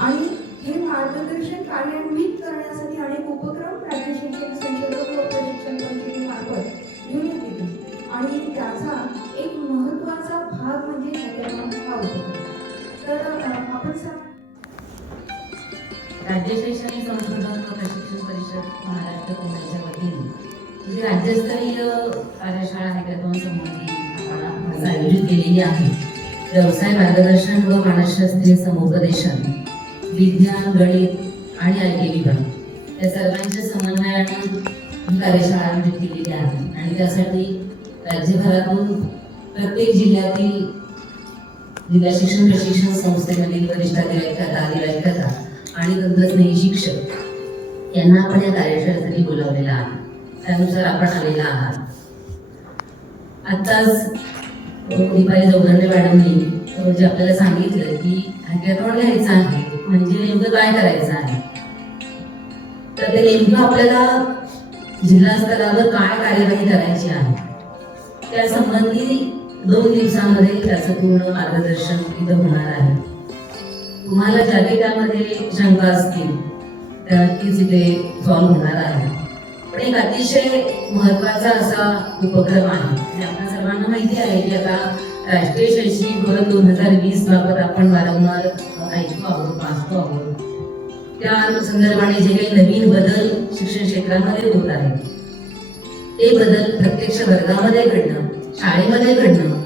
आणि हे मार्गदर्शन कार्यान्वित करण्यासाठी अनेक उपक्रम राज्य शैक्षणिक संशोधन व प्रशिक्षण परिषद महाराष्ट्र पुण्याच्या वतीने. जी राज्यस्तरीय कार्यशाळा हॅकॅथॉन संबंधी आयोजित केलेली आहे. व्यवसाय मार्गदर्शन व मानसशास्त्रीय समुपदेशन विज्ञान गणित आणि आय टी विभाग. या सर्वांच्या समन्वयाने ही कार्यशाळा आयोजित केलेली आहे आणि त्यासाठी राज्यभरातून प्रत्येक जिल्ह्यातील जिल्हा शिक्षण प्रशिक्षण संस्थेमधील वरिष्ठ अधिव्याख्याता अधिव्याख्याता माझे तंत्रज्ञ शिक्षक यांना आपण या कार्यशाळेसाठी बोलावलेला आहे. त्यानुसार आपण आलेला आहात. आत्ताच दीपाली चौधरी मॅडमनी म्हणजे आपल्याला सांगितलं की हॅकॅथॉन घ्यायचं आहे? म्हणजे नेमकं काय करायचं आहे? तर ते नेमकं आपल्याला जिल्हा स्तरावर काय कार्यवाही करायची आहे? त्या संबंधी दोन दिवसामध्ये त्याचं पूर्ण मार्गदर्शन इथं होणार आहे. तुम्हाला ज्या काही त्यामध्ये शंका असतील त्या नक्कीच फॉर्म होणार आहे. पण एक अतिशय महत्त्वाचा असा उपक्रम आहे आपल्या सर्वांना माहिती आहे की आता राष्ट्रीय शैक्षणिक धोरण दोन हजार वीस बाबत आपण वारंवार ऐकतो आहोत वाचतो आहोत. त्या संदर्भाने जे काही नवीन बदल शिक्षण क्षेत्रामध्ये होत आहेत ते बदल प्रत्यक्ष वर्गामध्ये घडणं शाळेमध्ये घडणं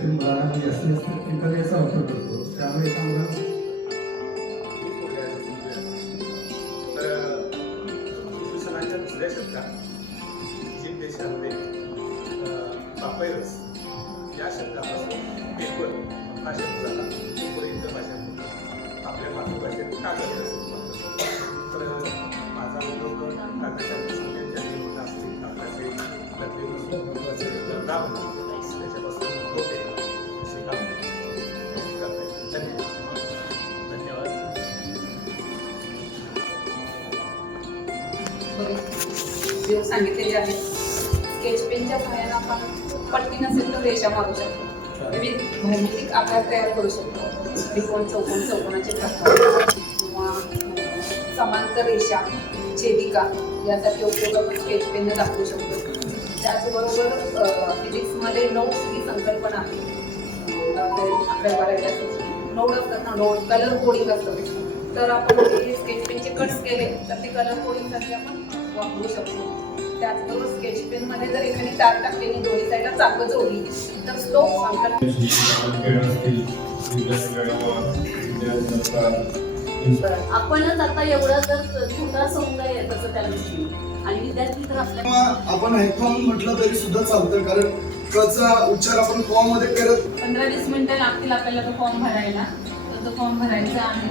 माझे ॲक्च्युली मी जास्तीत जास्त टेक्निकल याचा वापर करतो त्यामुळे एका तर या शब्दापासून पेपर हा शब्द झाला पेपर इतर भाषांमध्ये आपल्या मातृभाषेत का करत तर उपयोग सांगितलेले आहेत स्केच पेनच्या सहाय्याने आपण पट्टी नसेल तर रेषा मारू शकतो. विविध भौमितिक आकार तयार करू शकतो. त्रिकोण चौकोन चौकोनाचे प्रकार किंवा समांतर रेषा छेदिका यासाठी उपयोग आपण स्केच पेनने दाखवू शकतो. त्याचबरोबर फिजिक्समध्ये नोट्स ही संकल्पना आहे. अकरावी बारावीला नोड असतात ना नोड कलर कोडिंग असतं. तर आपण स्केच पेनचे कट्स केले तर ते कलर कोडिंगसाठी आपण वापरू शकतो. त्याचबरोबर स्केच पेन मध्ये जर एखादी तार टाकलेली दोन्ही साईडला चाकं जोडली तर तो संकल्प आपणच आता एवढं जर छोटा समुदाय आहे तसं त्या दृष्टीने आणि विद्यार्थी तर आपल्या आपण हेडफोन म्हटलं तरी सुद्धा चालतं कारण त्याचा उच्चार आपण कॉ मध्ये करत पंधरा वीस मिनिटं लागतील आपल्याला तो फॉर्म भरायला. तर तो फॉर्म भरायचा आहे.